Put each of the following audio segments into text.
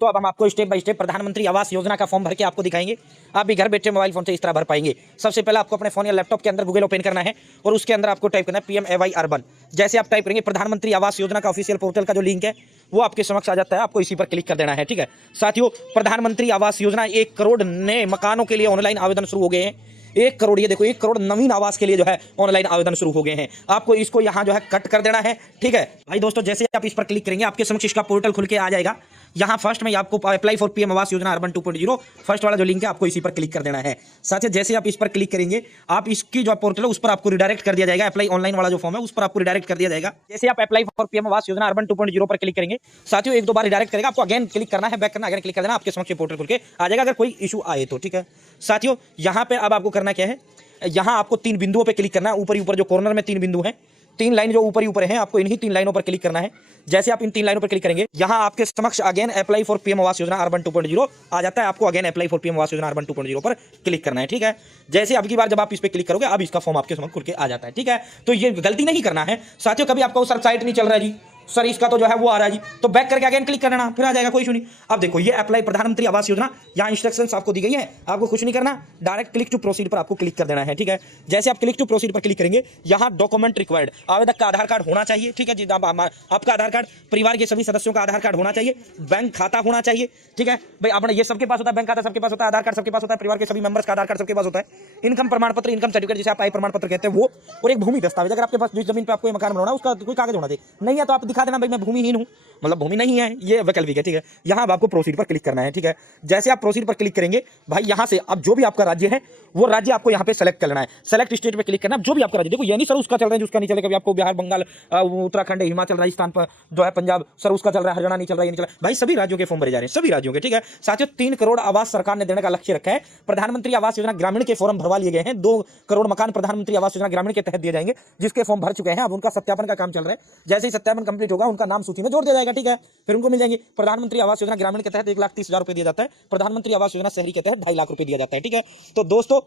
तो अब हम आपको स्टेप बाय स्टेप प्रधानमंत्री आवास योजना का फॉर्म भर के आपको दिखाएंगे। आप भी घर बैठे मोबाइल फोन से इस तरह भर पाएंगे। सबसे पहले आपको अपने फोन या लैपटॉप के अंदर गूगल ओपन करना है और उसके अंदर आपको टाइप करना है PMAY अर्बन। जैसे आप टाइप करेंगे प्रधानमंत्री आवास योजना का ऑफिशियल पोर्टल का जो लिंक है वो आपके समक्ष आ जाता है। आपको इसी पर क्लिक कर देना है। ठीक है साथियों, प्रधानमंत्री आवास योजना 1 करोड़ नए मकानों के लिए ऑनलाइन आवेदन शुरू हो गए हैं। 1 करोड़, ये देखो 1 करोड़ नवीन आवास के लिए जो है ऑनलाइन आवेदन शुरू हो गए हैं। आपको इसको यहां जो है कट कर देना है। ठीक है भाई दोस्तों, जैसे आप इस पर क्लिक करेंगे आपके समक्ष इसका पोर्टल खुल के आ जाएगा। यहां फर्स्ट में आपको apply for PM Awas Yojana urban 2.0 first वाला जो लिंक है आपको इसी पर क्लिक कर देना है। साथ ही जैसे आप इस पर क्लिक करेंगे आप इसकी जो पोर्टल है उस पर आपको रिडायरेक्ट कर दिया जाएगा। अप्लाई ऑनलाइन वाला जो फॉर्म है उस पर आपको रिडायरेक्ट कर दिया जाएगा। जैसे आप apply for PM Awas Yojana urban 2.0 पर क्लिक करेंगे साथियों एक दो बार रिडायरेक्ट करेगा। आपको अगेन क्लिक करना है, बैक करना, अगेन क्लिक कर देना, आपके समक्ष पोर्टल खुल के आ जाएगा अगर कोई इशू आए तो। ठीक है साथियों, यहां पे अब आपको करना क्या है, यहां आपको 3 बिंदुओं पे क्लिक करना है। ऊपर ऊपर जो कॉर्नर में 3 बिंदु हैं, 3 लाइन जो ऊपर ऊपर हैं, आपको इन्हीं 3 लाइनों पर क्लिक करना है। जैसे आप इन 3 लाइनों पर क्लिक करेंगे यहां आपके समक्ष again apply for PM Awas Yojana urban 2.0 आ जाता है। आपको again apply for PM Awas Yojana urban 2.0 पर क्लिक करना है। ठीक है, जैसे अब की बार जब आप इस पर क्लिक करोगे अब इसका फॉर्म आपके समक्ष खुल के आ जाता है। ठीक है, तो ये गलती नहीं करना है साथियों। कभी आपका सर साइट नहीं चल रहा है जी, सर इसका तो जो है वो आ रहा है जी, तो बैक करके अगेन क्लिक करना, फिर आ जाएगा, कोई इशू नहीं। अब देखो ये अप्लाई प्रधानमंत्री आवास योजना, यहाँ इंस्ट्रक्शंस आपको दी गई है, आपको कुछ नहीं करना, डायरेक्ट क्लिक टू प्रोसीड पर आपको क्लिक कर देना है। ठीक है, जैसे आप क्लिक टू प्रोसीड पर क्लिक करेंगे यहाँ डॉक्यूमेंट रिक्वायर्ड, आवेदक का आधार कार्ड होना चाहिए। ठीक है जी, आपका आधार कार्ड, परिवार के सभी सदस्यों का आधार कार्ड होना चाहिए, बैंक खाता होना चाहिए। ठीक है भाई, अपना ये सबके पास होता है, बैंक खाता सबके पास होता है, आधार कार्ड सबके पास होता है, परिवार के सभी मेंबर्स का आधार कार्ड सबके पास होता है, इनकम प्रमाण पत्र, इनकम सर्टिफिकेट जिसे आप आय प्रमाण पत्र कहते हैं वो, और एक भूमि दस्तावेज। अगर आपके पास जिस जमीन पे आपको मकान बनाना है उसका कोई कागज होना चाहिए, नहीं है तो आप दिखा देना भाई मैं भूमिहीन हूं, मतलब भूमि नहीं है, ये वैकल्पिक है। ठीक है, यहां अब आपको प्रोसीड पर क्लिक करना है। ठीक है, जैसे आप प्रोसीड पर क्लिक करेंगे भाई यहां से अब जो भी आपका राज्य है वो राज्य आपको यहां पे सेलेक्ट करना है। सेलेक्ट स्टेट पे क्लिक करना, जो भी आपका राज्य, देखो ये नहीं सर उसका चल रहा है जिसका नहीं चलेगा, कभी आपको बिहार, बंगाल, उत्तराखंड, हिमाचल, राजस्थान पर जो है पंजाब, सर उसका चल रहा है, हरियाणा नहीं चल रहा है, ये नहीं चल रहा है। भाई सभी राज्यों के फॉर्म भरे जा रहे हैं, सभी राज्यों के। ठीक है साथियों, 3 करोड़ आवास सरकार ने देने का लक्ष्य रखा है। प्रधानमंत्री आवास योजना ग्रामीण के फॉर्म भरवा लिए गए हैं। 2 करोड़ मकान प्रधानमंत्री आवास योजना ग्रामीण के तहत दिए जाएंगे, जिसके फॉर्म भर चुके हैं। अब उनका सत्यापन का काम चल रहा है, जैसे ही सत्यापन कंप्लीट होगा उनका नाम सूची में जोड़ दिया जाएगा। ठीक है, फिर उनको मिल जाएंगे। प्रधानमंत्री आवास योजना ग्रामीण के तहत 1,30,000 रुपए दिया जाता है। प्रधानमंत्री आवास योजना शहरी के तहत 2.5 लाख रुपए दिया जाता है। ठीक है, तो दोस्तों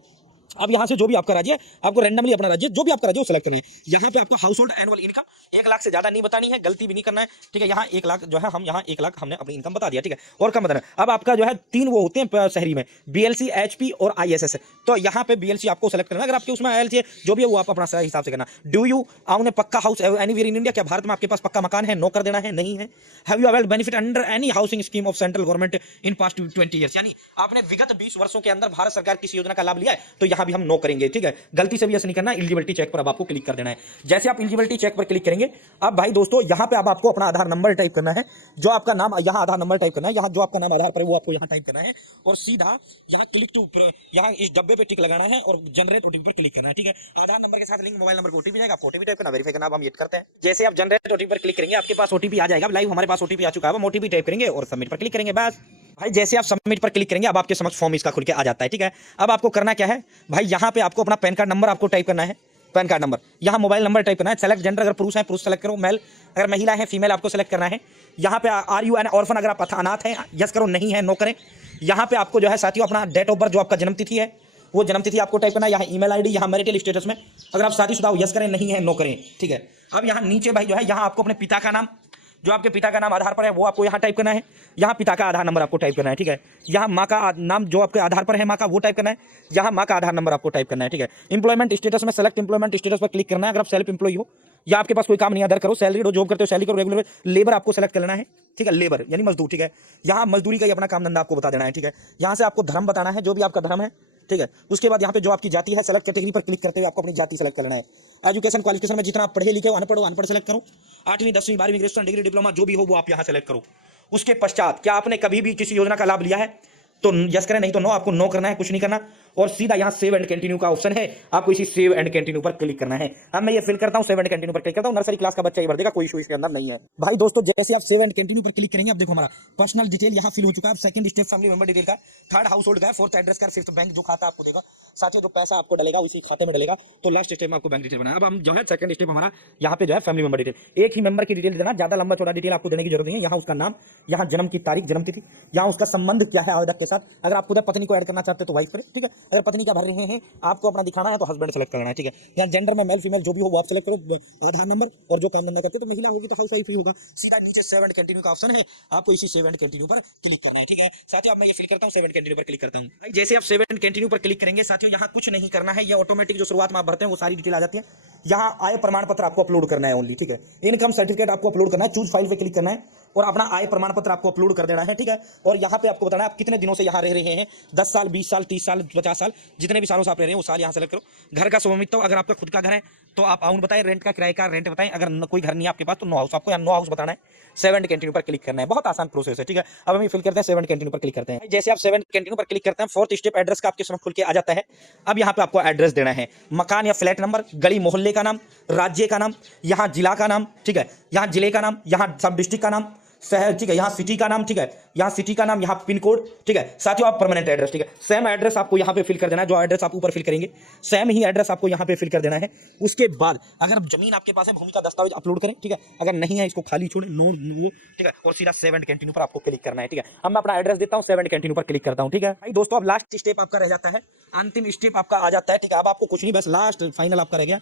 अब यहां से जो भी आपका राज्य है आपको रैंडमली अपना राज्य जो भी आपका राज्य वो सेलेक्ट करना है। यहां पे आपको house hold annual income 1 lakh से ज्यादा नहीं बतानी है, गलती भी नहीं करना है। ठीक है, यहां 1 लाख जो है हम यहां 1 लाख हमने अपनी इनकम बता दिया। ठीक है, और कम बताना। अब आपका जो है 3 वो होते हैं शहरी में, BLC, HP और ISS। तो यहां पे BLC आपको सेलेक्ट करना है। अगर आपके उसमें ILC है जो भी है वो आप अपना हिसाब से करना। डू यू ओन ए पक्का हाउस एनीवेयर इन इंडिया, क्या भारत में आपके पास पक्का मकान है, नो कर देना है, नहीं है। Have you availed benefit under any housing scheme of central government in past 20 years, यानी आपने विगत 20 वर्षों के अंदर भारत सरकार किसी योजना का लाभ लिया है, तो यहां भी हम नो करेंगे। ठीक है, गलती से भी ऐसा नहीं करना। एलिजिबिलिटी चेक पर अब आपको क्लिक कर देना है। जैसे आप एलिजिबिलिटी चेक पर क्लिक करेंगे अब भाई दोस्तों यहां पे अब आपको अपना आधार नंबर टाइप करना है, जो आपका नाम यहां आधार नंबर टाइप करना है, यहां जो आपका नाम आधार पर है वो आपको यहां टाइप करना है और सीधा यहां क्लिक टू यहां इस डब्बे पे टिक लगाना है और जनरेट OTP पर क्लिक करना है। ठीक है, आधार नंबर के साथ लिंक मोबाइल नंबर को OTP जाएगा, आप OTP टाइप करना, वेरीफाई करना। अब हम ये करते हैं, जैसे आप जनरेट OTP पर क्लिक करेंगे आपके पास OTP आ जाएगा। लाइव हमारे पास OTP आ चुका है, हम OTP टाइप करेंगे और सबमिट पर क्लिक करेंगे। बस भाई जैसे आप सबमिट पर क्लिक करेंगे अब आपके समक्ष फॉर्म इसका खुल के आ जाता है। ठीक है, अब आपको करना क्या है भाई, यहाँ पे आपको अपना पैन कार्ड नंबर आपको टाइप करना है, पैन कार्ड नंबर, यहाँ मोबाइल नंबर टाइप करना है। सेलेक्ट जेंडर, अगर पुरुष है पुरुष सेलेक्ट करो, मेल, अगर महिला है फीमेल आपको सेलेक्ट करना है। यहाँ पे आर यू एन ऑर्फन, अगर आप अनाथ हैं यस करो, नहीं है नो करें। यहाँ पे आपको जो है साथियों अपना डेट ऑफ बर्थ, जो आपका जन्म तिथि है वो जन्म तिथि आपको टाइप करना है। यहाँ ईमेल आईडी, यहाँ मैरिटल स्टेटस में अगर आप शादीशुदा हो यस करें, नहीं है नो करें। ठीक है, अब यहाँ नीचे भाई जो है यहाँ आपको अपने पिता का नाम, जो आपके पिता का नाम आधार पर है वो आपको यहाँ टाइप करना है। यहाँ पिता का आधार नंबर आपको टाइप करना है। ठीक है, यहाँ माँ का नाम जो आपके आधार पर है माँ का वो टाइप करना है। यहाँ माँ का आधार नंबर आपको टाइप करना है। ठीक है, इंप्लॉयमेंट स्टेटस में सेलेक्ट इंप्लॉयमेंट स्टेटस पर क्लिक करना है। अगर आप सेल्फ एम्प्लॉय हो या आपके पास कोई काम नहीं, अदर करो, सैलरी हो, जॉब करते हो सैलरी करो, रेगुलर लेबर आपको सेलेक्ट करना है। ठीक है, लेबर यानी मजदूर। ठीक है, यहाँ मजदूरी का ही अपना काम धंधा आपको बता देना है। ठीक है, यहाँ से आपको धर्म बताना है, जो भी आपका धर्म है। ठीक है, उसके बाद यहाँ पे जो आपकी जाति है सेलेक्ट कैटेगरी पर क्लिक करते हुए आपको अपनी जाति सेलेक्ट करना है। एजुकेशन क्वालिफिकेशन में जितना आप पढ़े लिखे हो, अनपढ़ हो अनपढ़ सेलेक्ट करो, 8वीं 10वीं 12वीं ग्रेजुएशन डिग्री डिप्लोमा जो भी हो वो आप यहाँ सेलेक्ट करो। उसके पश्चात क्या आपने कभी भी किसी योजना का लाभ लिया है तो यस करें, नहीं तो नो, आपको नो करना है, कुछ नहीं करना। और सीधा यहाँ सेव एंड कंटिन्यू का ऑप्शन है, आपको इसी सेव एंड कंटिन्यू पर क्लिक करना है। अब मैं ये फिल करता हूँ, सेव एंड कंटिन्यू पर क्लिक करता हूँ, नर्सरी क्लास का बच्चा ही भर देगा, कोई इशू इसके अंदर नहीं है। भाई दोस्तों जैसे आप सेव एंड कंटिन्यू पर क्लिक करेंगे अब देखो हमारा पर्सनल डिटेल यहाँ फिल हो चुका है। Second step family member detail का, थर्ड हाउस होल्ड का, फोर्थ एड्रेस का, फिफ्थ बैंक जो खाता आपको देगा, साथियों जो पैसा आपको डलेगा उसी खाते में डलेगा। तो लास्ट स्टेप में आपको बैंक डिटेल बनाना। अब हम जो है सेकंड स्टेप हमारा यहाँ पे जो है फैमिली मेंबर डिटेल, एक ही मेंबर की डिटेल देना, ज्यादा लंबा चौड़ा डिटेल आपको देने की जरूरत नहीं है। यहाँ उसका नाम, यहाँ जन्म की तारीख, जन्म तिथि, यहाँ उसका संबंध क्या है आवेदक के साथ। अगर आप उधर पत्नी को ऐड करना चाहते हैं तो वाइफ करें, ठीक है। अगर पत्नी का भर रहे हैं आपको अपना दिखाना है तो हस्बैंड सेलेक्ट करना है, ठीक है। यहाँ जेंडर में मेल फीमेल जो भी हो वो आप सेलेक्ट करो, आधार नंबर, और जो काम धंधा करते तो महिला होगी तो हाउस वाइफ ही होगा। सीधा नीचे सेव एंड कंटिन्यू का ऑप्शन है, आपको इसी सेव एंड कंटिन्यू पर क्लिक करना है, ठीक है। साथियों अब मैं ये फिल करता हूँ, सेव एंड कंटिन्यू पर क्लिक करता हूँ। जैसे आप सेव एंड कंटिन्यू पर क्लिक करेंगे साथियों यहाँ कुछ नहीं करना है, ये ऑटोमेटिक जो शुरुआत में आप भरते हैं वो सारी डिटेल आ जाती है। यहाँ आय प्रमाण पत्र आपको अपलोड करना है ओनली, ठीक है। इनकम सर्टिफिकेट आपको अपलोड करना है, चूज फाइल पे क्लिक करना है और अपना आय प्रमाण पत्र आपको अपलोड कर देना है, ठीक है। और यहाँ पे आपको बताना है आप कितने दिनों से यहाँ रह रहे हैं, 10 साल, 20 साल, 30 साल, 50 साल, जितने भी सालों से आप रह रहे हैं वो साल यहाँ सेलेक्ट करो। घर का स्वामित्व, अगर आपका खुद का घर है तो आप अमाउंट बताएं, रेंट का किराए का रेंट बताएं, अगर कोई घर नहीं है आपके पास तो नो हाउस, आपको यहाँ नो हाउस बताना है। सेव एंड कंटिन्यू पर क्लिक करना है, बहुत आसान प्रोसेस है, ठीक है। अब हम फिल करते हैं, सेव एंड कंटिन्यू पर क्लिक करते हैं। जैसे आप सेव एंड कंटिन्यू पर क्लिक करते हैं, फोर्थ स्टेप एड्रेस का आपके सामने खुल के आ जाता है। अब यहाँ पे आपको एड्रेस देना है, मकान या फ्लैट नंबर, गली मोहल्ले का नाम, राज्य का नाम, यहाँ जिला का नाम, ठीक है, यहाँ जिले का नाम, यहाँ सब डिस्ट्रिक्ट का नाम, शहर, ठीक है, यहाँ सिटी का नाम, ठीक है, यहाँ सिटी का नाम, यहाँ पिन कोड, ठीक है। साथियों आप परमानेंट एड्रेस, ठीक है, सेम एड्रेस आपको यहाँ पे फिल कर देना है, जो एड्रेस आप ऊपर फिल करेंगे सेम ही एड्रेस आपको यहाँ पे फिल कर देना है। उसके बाद अगर जमीन आपके पास है, भूमि का दस्तावेज अपलोड करें, ठीक है। अगर नहीं है इसको खाली छोड़े, नो नो, ठीक है। और सीधा सेव एंड कंटिन्यू पर आपको क्लिक करना है, ठीक है। अब मैं अपना एड्रेस देता हूँ, सेव एंड कंटिन्यू पर क्लिक करता हूँ, ठीक है भाई। दोस्तों अब लास्ट स्टेप आपका रह जाता है, अंतिम स्टेप आपका आ जाता है, ठीक है। अब आपको कुछ नहीं, बस लास्ट फाइनल आपका रह गया।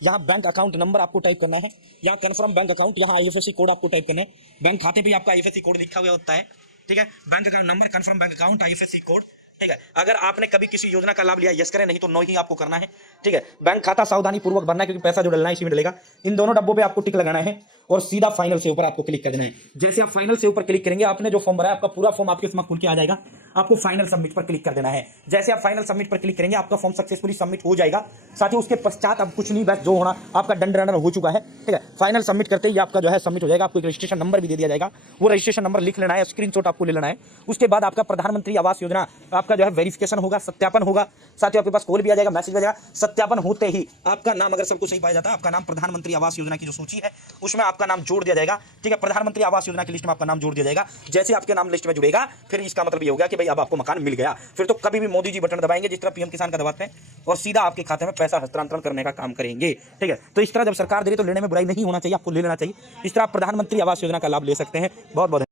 यहाँ बैंक अकाउंट नंबर आपको टाइप करना है, यहाँ कन्फर्म बैंक अकाउंट, यहाँ आईएफएससी कोड आपको टाइप करना है। बैंक खाते पे आपका आईएफएससी कोड लिखा हुआ होता है, ठीक है। Bank account number, confirm bank account, IFSC code, ठीक है। अगर आपने कभी किसी योजना का लाभ लिया यस करें, नहीं तो नो ही आपको करना है, ठीक है। बैंक खाता सावधानी पूर्वक भरना है क्योंकि पैसा जो डलना है इसी में डलेगा। इन दोनों डब्बों पे आपको टिक लगाना है और सीधा फाइनल से ऊपर आपको क्लिक कर देना है। जैसे आप फाइनल से ऊपर क्लिक करेंगे, आपने जो फॉर्म भरा है आपका पूरा फॉर्म आपके सामने खुल के आ जाएगा। आपको फाइनल सबमिट पर क्लिक कर देना है। जैसे आप फाइनल सबमिट पर क्लिक करेंगे आपका फॉर्म सक्सेसफुली सबमिट हो जाएगा। साथियों उसके पश्चात अब कुछ नहीं, बस जो होना आपका डन रनर हो चुका है, ठीक है। फाइनल सबमिट करते ही आपका जो है सबमिट हो जाएगा। आपको एक रजिस्ट्रेशन नंबर भी दे दिया जाएगा, वो रजिस्ट्रेशन नंबर लिख लेना है, स्क्रीनशॉट आपको ले लेना है। उसके बाद आपका प्रधानमंत्री आवास योजना आपका जो है वेरिफिकेशन होगा, सत्यापन होगा। साथियों आपके पास कॉल भी आ जाएगा, मैसेज आ जाएगा। सत्यापन होते ही आपका नाम अगर सबको सही पाया जाता है, आपका नाम प्रधानमंत्री आवास योजना की जो सूची है उसमें आपका नाम जोड़ दिया जाएगा, ठीक है। प्रधानमंत्री आवास योजना की लिस्ट में आपका नाम जोड़ दिया जाएगा। जैसे आपके नाम लिस्ट में जुड़ेगा फिर इसका मतलब ये हो गया कि भाई अब आपको मकान मिल गया। फिर तो कभी भी मोदी जी बटन दबाएंगे जिस तरह पीएम किसान का दबाते हैं और सीधा आपके खाते में पैसा हस्तांतरण करने का काम करेंगे, ठीक है। तो इस तरह जब सरकार दे रही तो लेने में बुराई नहीं होना चाहिए, आपको ले लेना चाहिए। इस तरह आप प्रधानमंत्री आवास योजना का लाभ ले सकते हैं। बहुत बहुत